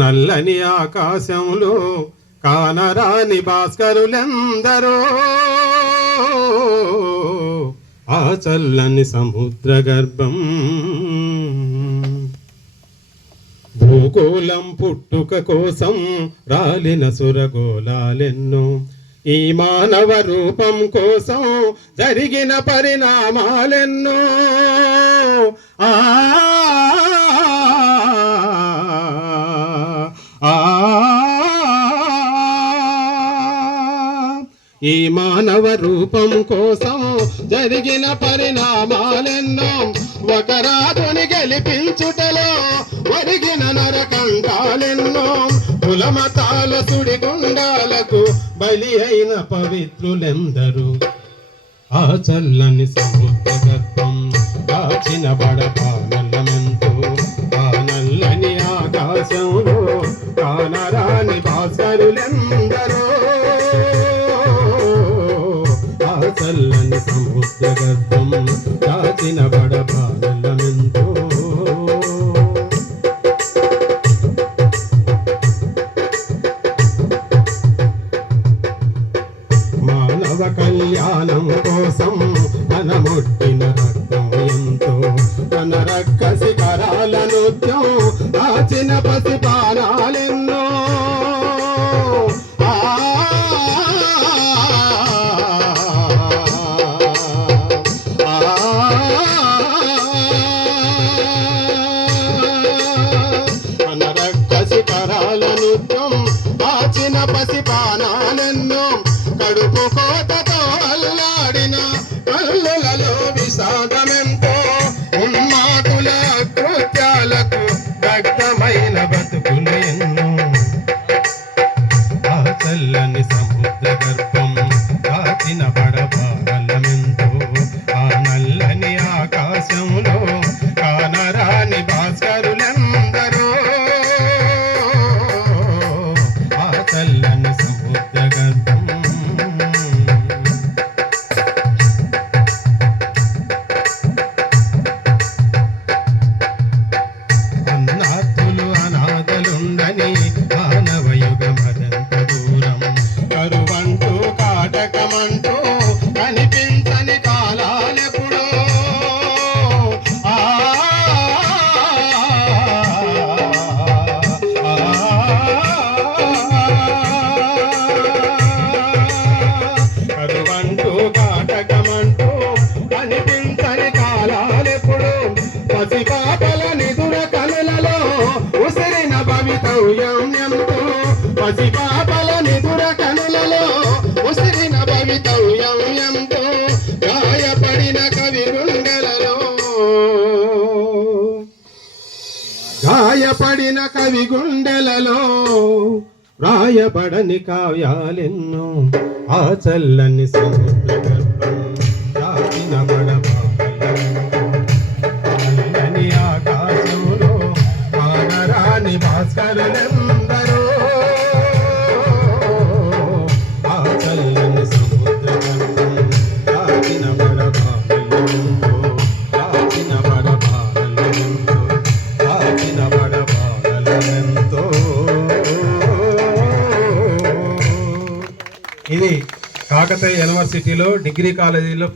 నల్లని ఆకాశంలో కానరాని భాస్కరులెందరో ఆ చల్లని సముద్ర గర్భం భూగోళం పుట్టుక కోసం రాలిన సురగోళాలెన్నో ఈ మానవ రూపం కోసం జరిగిన పరిణామాలెన్నో ఆ ఈ మానవ రూపం కోసం జరిగిన పరిణామాలెన్నో ఒక రాజుని గెలిపించుటలో ఒరిగిన నరకంఠాలెన్నో కులమతాల సుడిగుండాలకు బలి అయిన పవిత్రులెందరూ ఆ చల్లని సముద్ర గర్భం దాచిన బడపానలమెంతో ఆ నల్లని ఆకాశంలో కానరాని భాస్కరులెందరో ఆ చల్లని సముద్ర గర్భం దాచిన బడపానలమెంతో మానవ కళ్యాణం కోసం మనముట్టిన రక్తం ఎంతో తన రక్క శిఖరాల నృత్యం దాచిన పసిపానాలెన్నో తన రక్క శిఖరాల నృత్యం దాచిన పసిపానాలెన్నో కడుపు కోతతో అల్లాడిన కళ్ళులలో విషాదమెంతో ఉన్మాదుల కృత్యాలకు దగ్ధమైన బతుకులు ఎన్నో ఆ చల్లని సముద్ర గర్భం దాచిన బడబారలమెంతో ఆ నల్లని ఆకాశంలో కానరాని భాస్కరులెందరో ఆ చల్లని సముద్ర గర్భం మానవయుగమదంత దూరం కరువంటూ కాటకమంటూ కనిపించని కాలాలెప్పుడో కరువంటూ కాటకమంటూ కనిపించని కాలాలెప్పుడు పసిపాపల నిదుర కనులలో ఉసిరిన భవితవ్యం ఎంతో పసిపాపల నిదుర కనులలో ఉసిరిన భవితవ్యం ఎంతో గాయపడిన కవి గుండెలలో గాయపడిన కవి గుండెలలో రాయబడని కావ్యాలెన్నో ఆ చల్లని సముద్ర గర్భం దాచిన బడబారలెన్నో ఆకాశంలో కానరాని భాస్కరులెందరో ఆ చల్లని సముద్ర గర్భం దాచిన బడబారలెన్నో దాచిన బడబారలెన్నో దాచిన బడబారలెన్నో. ఇది కాకతీయ యూనివర్సిటీలో డిగ్రీ కాలేజీలో